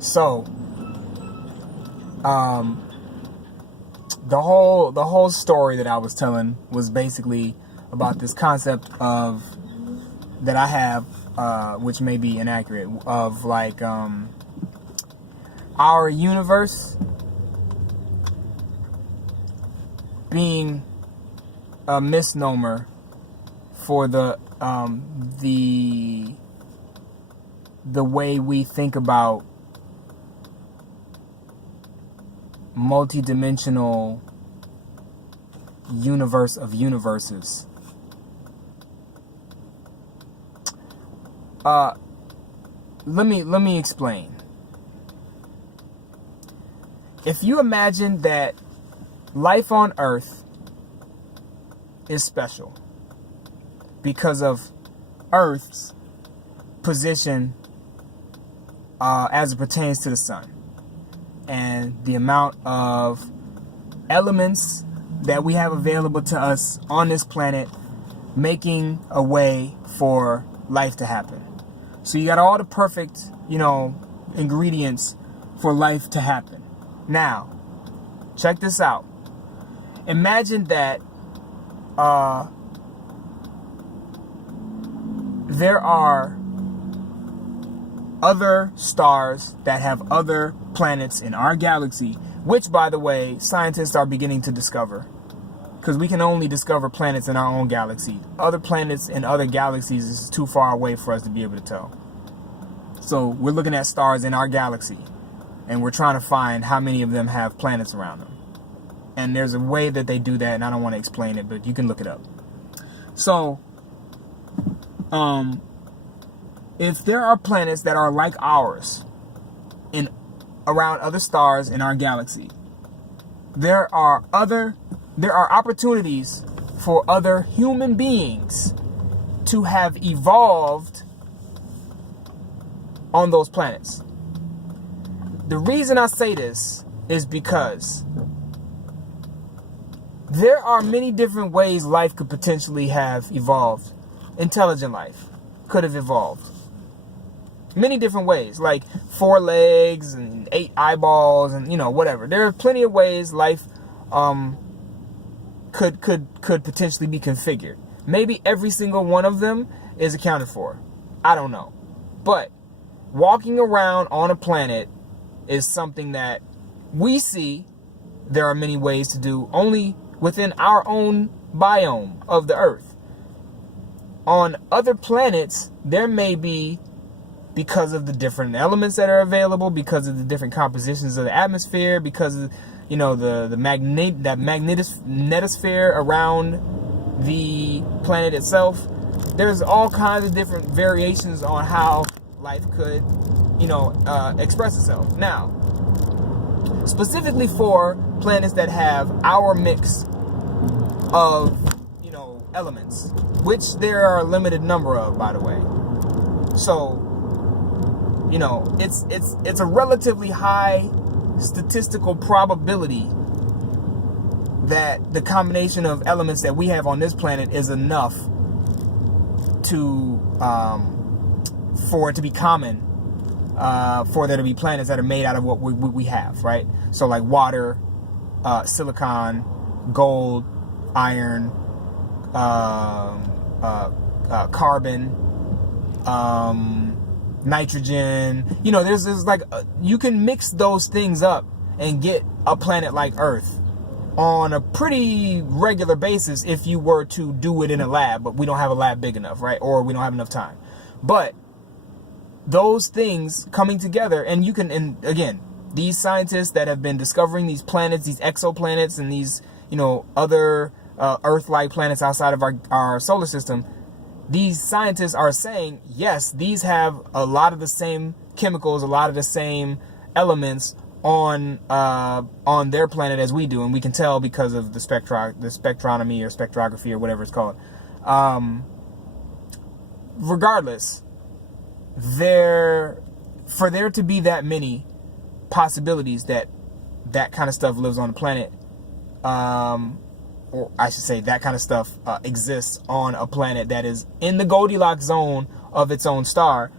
So, the whole story that I was telling was basically about this concept of that I have, which may be inaccurate, of like our universe being a misnomer for the way we think about multidimensional universe of universes. Let me explain. If you imagine that life on Earth is special because of Earth's position as it pertains to the sun, and the amount of elements that we have available to us on this planet, making a way for life to happen. So you got all the perfect, ingredients for life to happen. Now, check this out. Imagine that there are other stars that have other planets in our galaxy, which, by the way, scientists are beginning to discover, because we can only discover planets in our own galaxy. Other planets in other galaxies is too far away for us to be able to tell. So we're looking at stars in our galaxy, and we're trying to find how many of them have planets around them. And there's a way that they do that, and I don't want to explain it, but you can look it up. So, if there are planets that are like ours around other stars in our galaxy, there are opportunities for other human beings to have evolved on those planets. The reason I say this is because there are many different ways life could potentially have evolved. Intelligent life could have evolved. Many different ways, like 4 legs and 8 eyeballs and whatever. There are plenty of ways life could potentially be configured. Maybe every single one of them is accounted for. I don't know. But walking around on a planet is something that we see there are many ways to do only within our own biome of the Earth. On other planets, there may be, because of the different elements that are available, because of the different compositions of the atmosphere, because of the magnetosphere around the planet itself. There's all kinds of different variations on how life could express itself. Now, specifically for planets that have our mix of elements, which there are a limited number of, by the way. So it's a relatively high statistical probability that the combination of elements that we have on this planet is enough to for it to be common, for there to be planets that are made out of what we have, right? So like water, silicon, gold, iron, carbon, nitrogen. There's like you can mix those things up and get a planet like Earth on a pretty regular basis if you were to do it in a lab, but we don't have a lab big enough, right? Or we don't have enough time. But those things coming together, and again, these scientists that have been discovering these planets, these exoplanets, and these other Earth-like planets outside of our solar system, these scientists are saying, yes, these have a lot of the same chemicals, a lot of the same elements on their planet as we do, and we can tell because of the spectronomy or spectrography or whatever it's called. Regardless, for there to be that many possibilities that kind of stuff lives on the planet, or I should say that kind of stuff exists on a planet that is in the Goldilocks zone of its own star,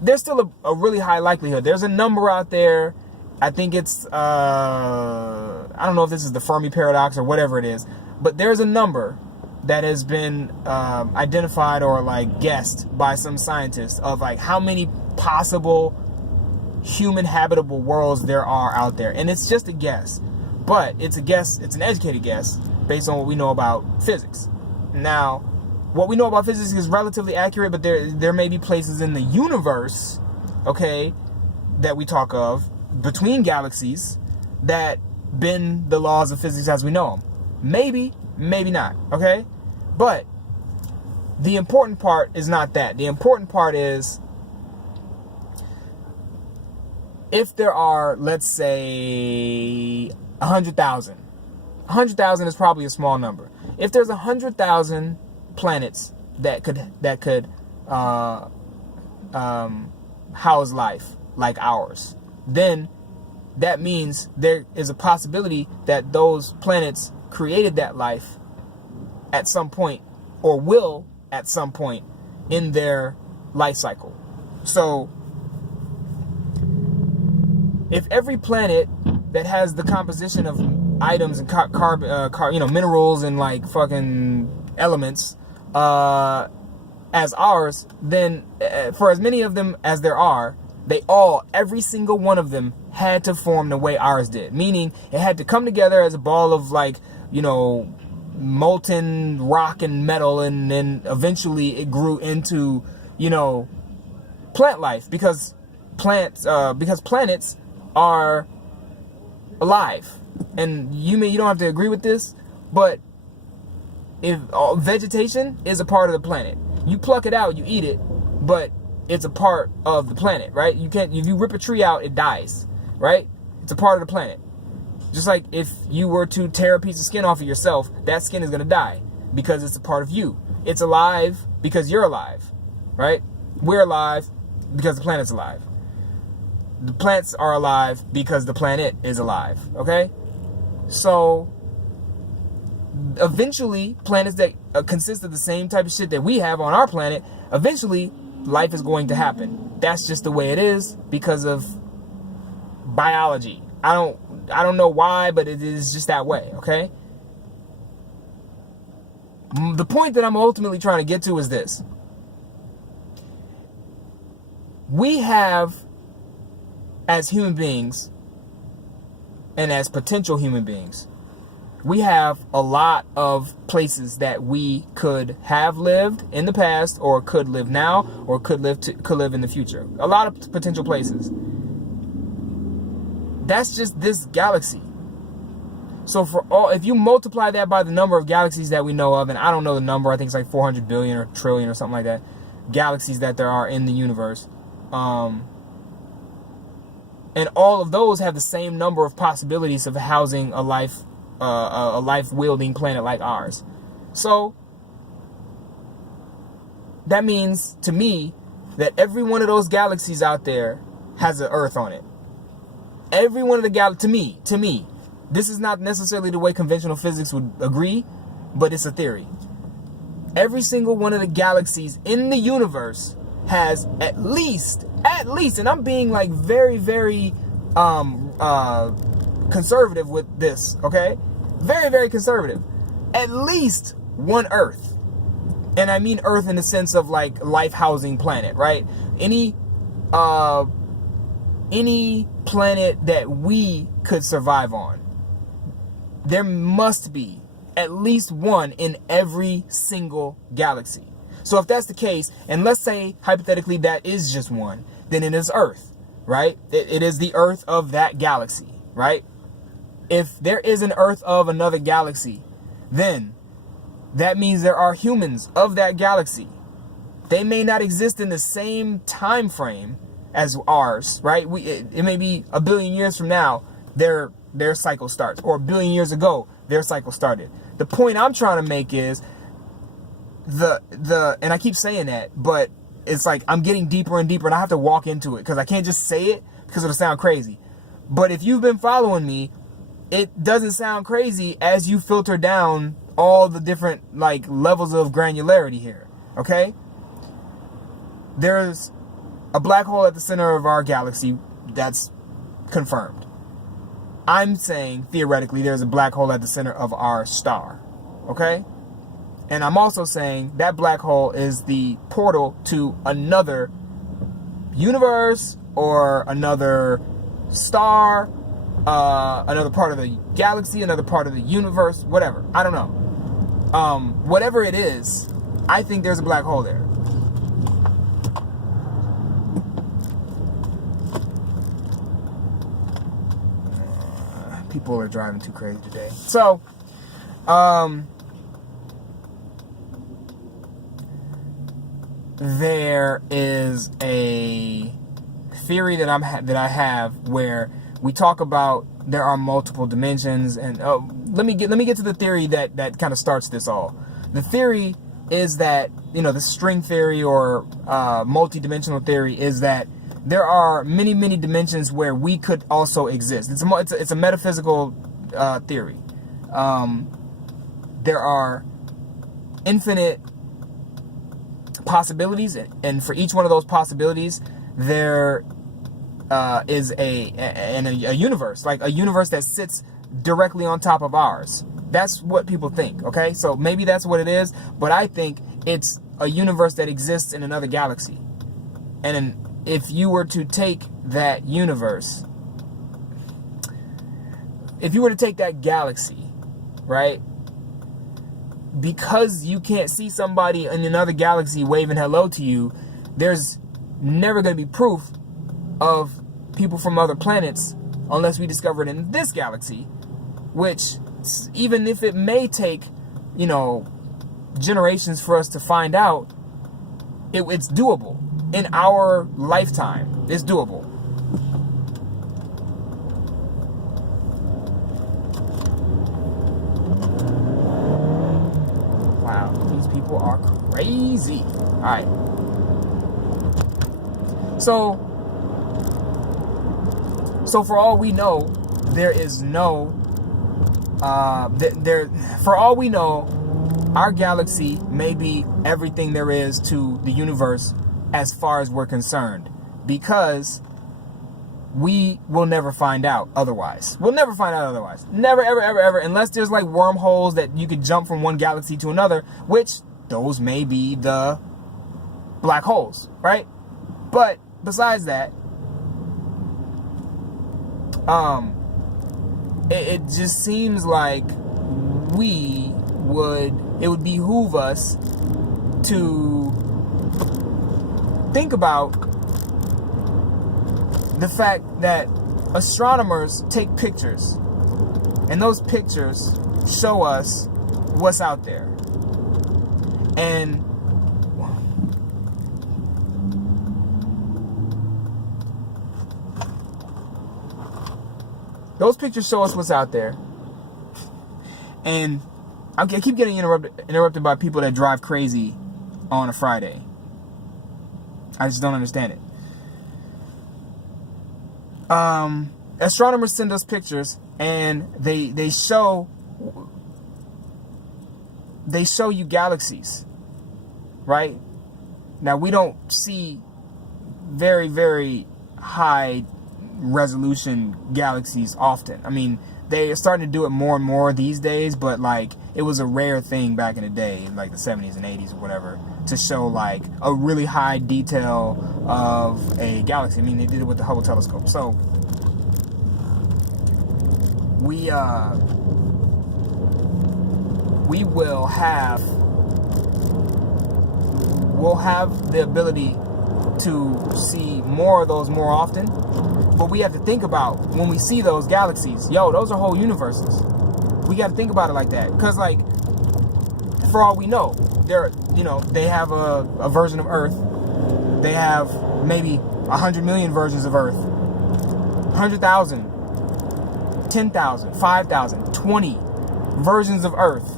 there's still a really high likelihood. There's a number out there. I think it's, I don't know if this is the Fermi paradox or whatever it is, but there's a number that has been identified or like guessed by some scientists of like how many possible human habitable worlds there are out there. And it's just a guess, but it's a guess. It's an educated guess based on what we know about physics. Now, what we know about physics is relatively accurate, but there may be places in the universe, okay, that we talk of between galaxies that bend the laws of physics as we know them. Maybe, maybe not, okay? But the important part is not that. The important part is if there are, let's say, 100,000. 100,000 is probably a small number. If there's 100,000 planets that could house life like ours, then that means there is a possibility that those planets created that life at some point, or will at some point in their life cycle. So if every planet that has the composition of items and carbon, minerals and like fucking elements as ours, then for as many of them as there are, every single one of them had to form the way ours did. Meaning it had to come together as a ball of like, molten rock and metal, and then eventually it grew into, plant life, because planets are alive. And you don't have to agree with this, but if vegetation is a part of the planet, you pluck it out, you eat it, but it's a part of the planet, right? You can't, if you rip a tree out, it dies, right? It's a part of the planet. Just like if you were to tear a piece of skin off of yourself, that skin is going to die because it's a part of you. It's alive because you're alive, right? We're alive because the planet's alive. The plants are alive because the planet is alive, okay? So eventually, planets that consist of the same type of shit that we have on our planet, eventually life is going to happen. That's just the way it is because of biology. I don't know why, but it is just that way, okay? The point that I'm ultimately trying to get to is this. We have, as human beings, and as potential human beings, we have a lot of places that we could have lived in the past, or could live now, or could live in the future. A lot of potential places. That's just this galaxy. So if you multiply that by the number of galaxies that we know of, and I don't know the number, I think it's like 400 billion or trillion or something like that, galaxies that there are in the universe, and all of those have the same number of possibilities of housing a life-wielding planet like ours. So that means to me that every one of those galaxies out there has an Earth on it. Every one of the galaxies, to me, this is not necessarily the way conventional physics would agree, but it's a theory. Every single one of the galaxies in the universe has at least, and I'm being like very, very conservative with this, okay? Very, very conservative. At least one Earth. And I mean Earth in the sense of like life-housing planet, right? Any planet that we could survive on, there must be at least one in every single galaxy. So if that's the case, and let's say hypothetically that is just one, then it is Earth, right? It is the Earth of that galaxy, right? If there is an Earth of another galaxy, then that means there are humans of that galaxy. They may not exist in the same time frame as ours, right? It may be a billion years from now, their cycle starts, or a billion years ago, their cycle started. The point I'm trying to make is and I keep saying that, but it's like I'm getting deeper and deeper, and I have to walk into it because I can't just say it because it'll sound crazy. But if you've been following me, it doesn't sound crazy as you filter down all the different like levels of granularity here, okay? There's a black hole at the center of our galaxy. That's confirmed. I'm saying, theoretically, there's a black hole at the center of our star. Okay? And I'm also saying that black hole is the portal to another universe or another star, another part of the galaxy, another part of the universe, whatever. I don't know. Whatever it is, I think there's a black hole there. People are driving too crazy today. So, there is a theory that I have where we talk about there are multiple dimensions, and let me get to the theory that kind of starts this all. The theory is that, you know, the string theory or multi-dimensional theory is that there are many dimensions where we could also exist. It's a metaphysical theory. There are infinite possibilities, and for each one of those possibilities, there is a universe, like a universe that sits directly on top of ours. That's what people think. Okay, so maybe that's what it is, but I think it's a universe that exists in another galaxy, and if you were to take that universe, if you were to take that galaxy, right, because you can't see somebody in another galaxy waving hello to you, there's never going to be proof of people from other planets unless we discover it in this galaxy, which, even if it may take, you know, generations for us to find out, it's doable. In our lifetime, it's doable. Wow, these people are crazy. All right. So for all we know, there is no for all we know, our galaxy may be everything there is to the universe as far as we're concerned, because we will never find out otherwise. We'll never find out otherwise. Never, ever, unless there's like wormholes that you could jump from one galaxy to another, which those may be the black holes, right? But besides that, it just seems like it would behoove us to think about the fact that astronomers take pictures, and those pictures show us what's out there. And those pictures show us what's out there. And I keep getting interrupted by people that drive crazy on a Friday. I just don't understand it. Astronomers send us pictures, and they show you galaxies, right? Now, we don't see very, very high resolution galaxies often. I mean, they are starting to do it more and more these days, but like, it was a rare thing back in the day, like the 70s and 80s or whatever, to show like a really high detail of a galaxy. I mean, they did it with the Hubble telescope. So we will have the ability to see more of those more often. But we have to think about, when we see those galaxies, those are whole universes. We got to think about it like that. Because, like, for all we know, they have a version of Earth. They have maybe 100 million versions of Earth. 100,000, 10,000, 5,000, 20 versions of Earth,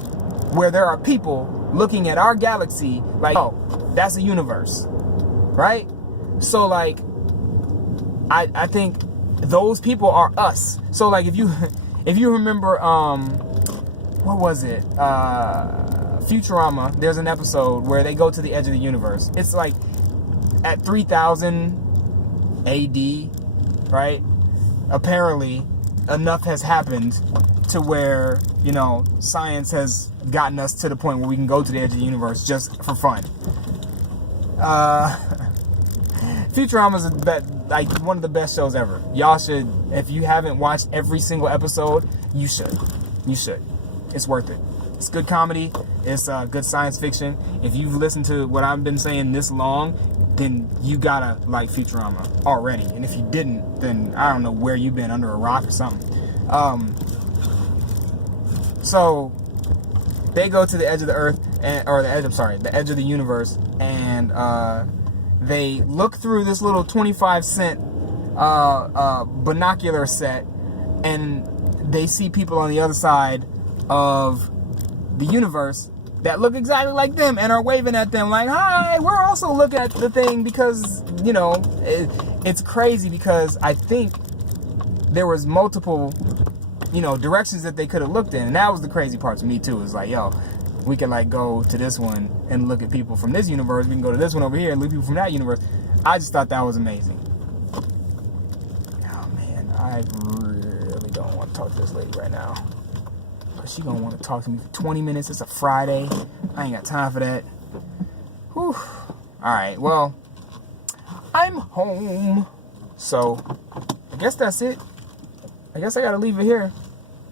where there are people looking at our galaxy like, oh, that's a universe. Right? So, like, I think those people are us. So, like, if you remember, what was it? Futurama, there's an episode where they go to the edge of the universe. It's like at 3000 AD, right? Apparently, enough has happened to where, you know, science has gotten us to the point where we can go to the edge of the universe just for fun. Futurama is like one of the best shows ever. Y'all should, if you haven't watched every single episode, you should. You should. It's worth it. It's good comedy. It's good science fiction. If you've listened to what I've been saying this long, then you gotta like Futurama already. And if you didn't, then I don't know where you've been, under a rock or something. So they go to the edge of the earth, the edge of the universe, and they look through this little 25-cent binocular set, and they see people on the other side of the universe that look exactly like them and are waving at them like, hi, we're also looking at the thing, because, you know, it's crazy because I think there was multiple, you know, directions that they could have looked in. And that was the crazy part to me too. It's like, yo, we can like go to this one and look at people from this universe. We can go to this one over here and look at people from that universe. I just thought that was amazing. Oh man, I really don't want to talk to this lady right now. She gonna want to talk to me for 20 minutes. It's a Friday. I ain't got time for that. Whew. Alright, well, I'm home. So, I guess that's it. I guess I gotta leave it here.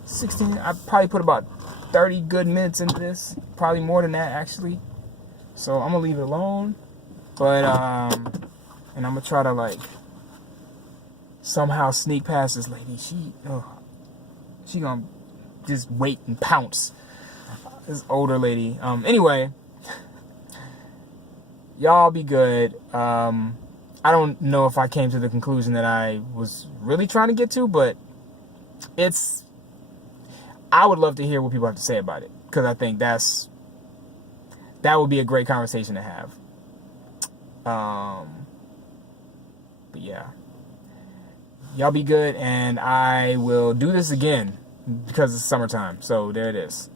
16, I probably put about 30 good minutes into this. Probably more than that, actually. So, I'm gonna leave it alone. But, and I'm gonna try to, like, somehow sneak past this lady. She gonna just wait and pounce. This older lady. Anyway, y'all be good. I don't know if I came to the conclusion that I was really trying to get to, but I would love to hear what people have to say about it, because I think that would be a great conversation to have. But yeah, y'all be good, and I will do this again because it's summertime. So there it is.